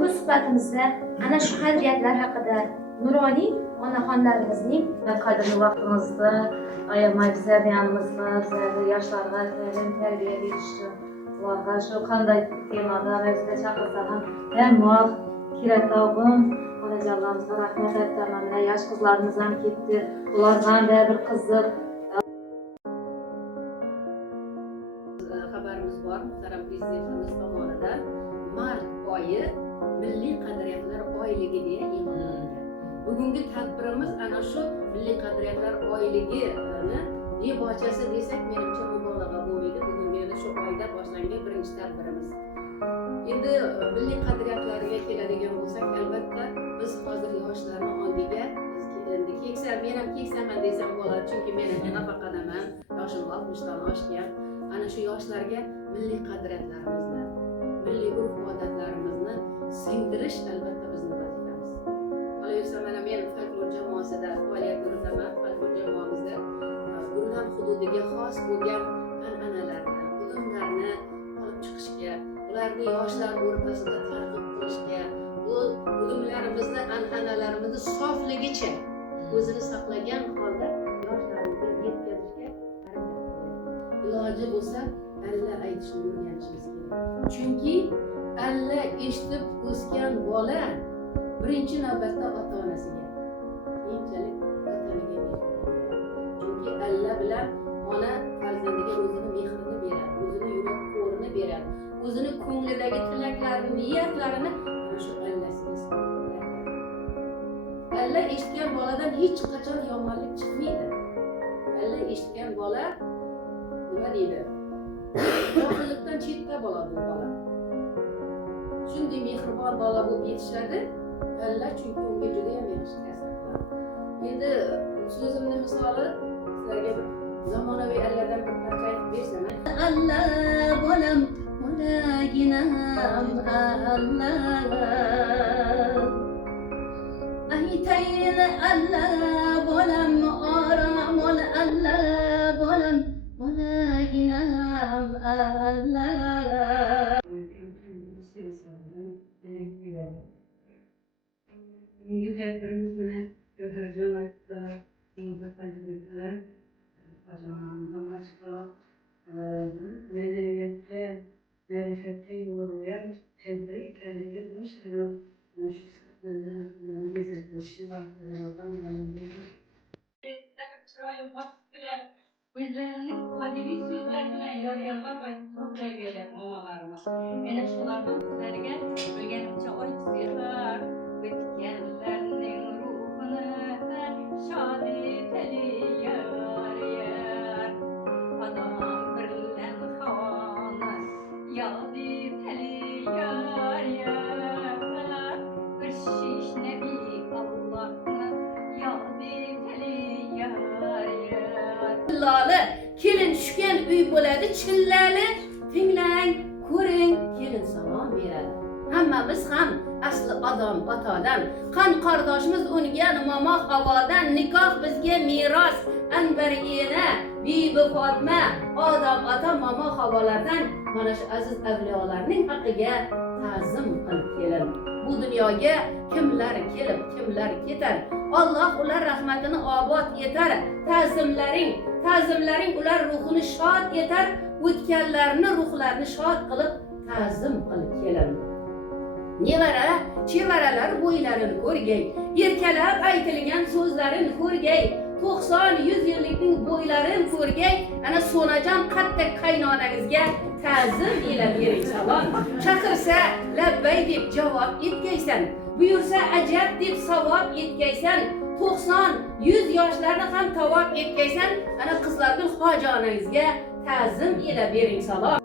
Bugungi suhbatimizda ana shu qadriyatlar haqida nuroniy onaxonlarimizning qadrli vaqtimizda ayamaymiz, deganimizda bizlarga yoshlarga ta'lim tarbiya berish uchun ularga shu qanday temada mavzuda chaqirsa ham hamma kerakligim onajonlarimizga rahmat aytaman. Yosh qizlarimiz ham ketdi, ularga ham bir qiziq xabarimiz bor. Muhtaram prezidentimiz tomonidan mart oyi milliy qadriyatlar oyligi deya e'lon qilingan. Bugungi tadbirimiz ana shu milliy qadriyatlar oyligini debochasi desak menimcha mubolag'a bo'lmaydi. Bugungi shu oyda boshlangan birinchi tadbirimiz. Endi milliy qadriyatlarga keladigan bo'lsak, albatta biz hozir yoshlarning ongiga endi keksa, men ham keksaman desam bo'ladi, chunki men ham nafaqadaman, yoshim 60 dan oshgan. Ana shu yoshlarga milliy qadriyatlarimizni, milliy urf-odatlarimizni singdirish albatta bizning vazifamiz. Qolaversa, mana men folklor jamoasida faoliyat yuritaman. Folklor jamoamizda Gullar hududiga xos bo'lgan an'analarni, udumlarni olib chiqishga, ularni yoshlar o'rtasida targ'ib qilishga, bu udumlarimizni, an'analarimizni sofligicha o'zini saqlagan holda yoshlarimizga yetkazishga iloji bo'lsa alla aytishni o'rganishimiz kerak. Chunki alla eshitib o'sgan bola birinchi navbatda ota-onasiga, keyinchalik vataniga mehribon bo'ladi. Chunki alla bilan ona farzandiga o'zini mehrini beradi, o'zini yurak qo'rini beradi, o'zini ko'nglidagi tilaklarini, niyatlarini ana shu allasiga isbotlaydi. Alla eshitgan boladan hech qachon yomonlik chiqmaydi. Alla eshitgan bola nima deydi? Johillikdan chetda bo'ladi bu bola. Shunday mehribon bola bo'lib yetishadi. Alla chunki unga juda ham yaxshi ta'sir qiladi. Endi so'zimni misoli sizlarga bir zamonaviy alladan bir parcha aytib bersam. Alla bolam, bolaginam alla. Aytayin alla bolam, orom ol alla bolam. Bolaginam Allah. Bizlerin kaderi sözlerine yoyamak çok sevgiler mamalarımız. Ene şulardan sizlerge bilgenimce oy tutuyorlar. Bitkenlerinin ruhunu şadi teli yar yar. Adam birlen havanı yadi teli yar yar. Bir şiş nebi Allah'ını yadi teli yar yar. Lale, kelin tushgan uy bo'ladi, chillali, tinglang, ko'ring, kelin salom beradi. Hammamiz ham asli odam otadan, qon qardoshimiz ungan momo havodan, nikoh bizga meros, anbariyina, bibi Fatma, odam ota momo havolardan mana shu aziz avliyolarning haqqiga ta'zim qilib kelin. Bu dunyoga kimlar kelib, kimlar ketar. Alloh ular rahmatini obod etar. Ta'zimlaring ular ruhini shod etar. O'tganlarni ruhlarini shod qilib ta'zim qilib kelin. Nevara, chevaralar bo'ylarini ko'rgay, erkalab aytilgan so'zlarini ko'rgay, 90-100 yillikning bo'ylarini ko'rgay, ana sonajon qattiq qaynonangizga ta'zim ila bering salom. Chaqirsa labbay deb javob etgaysan, buyursa ajab deb savob etgaysan, 90-100 yoshlarni ham tavob etgaysan, ana qizlarning hojonangizga ta'zim ila bering salom.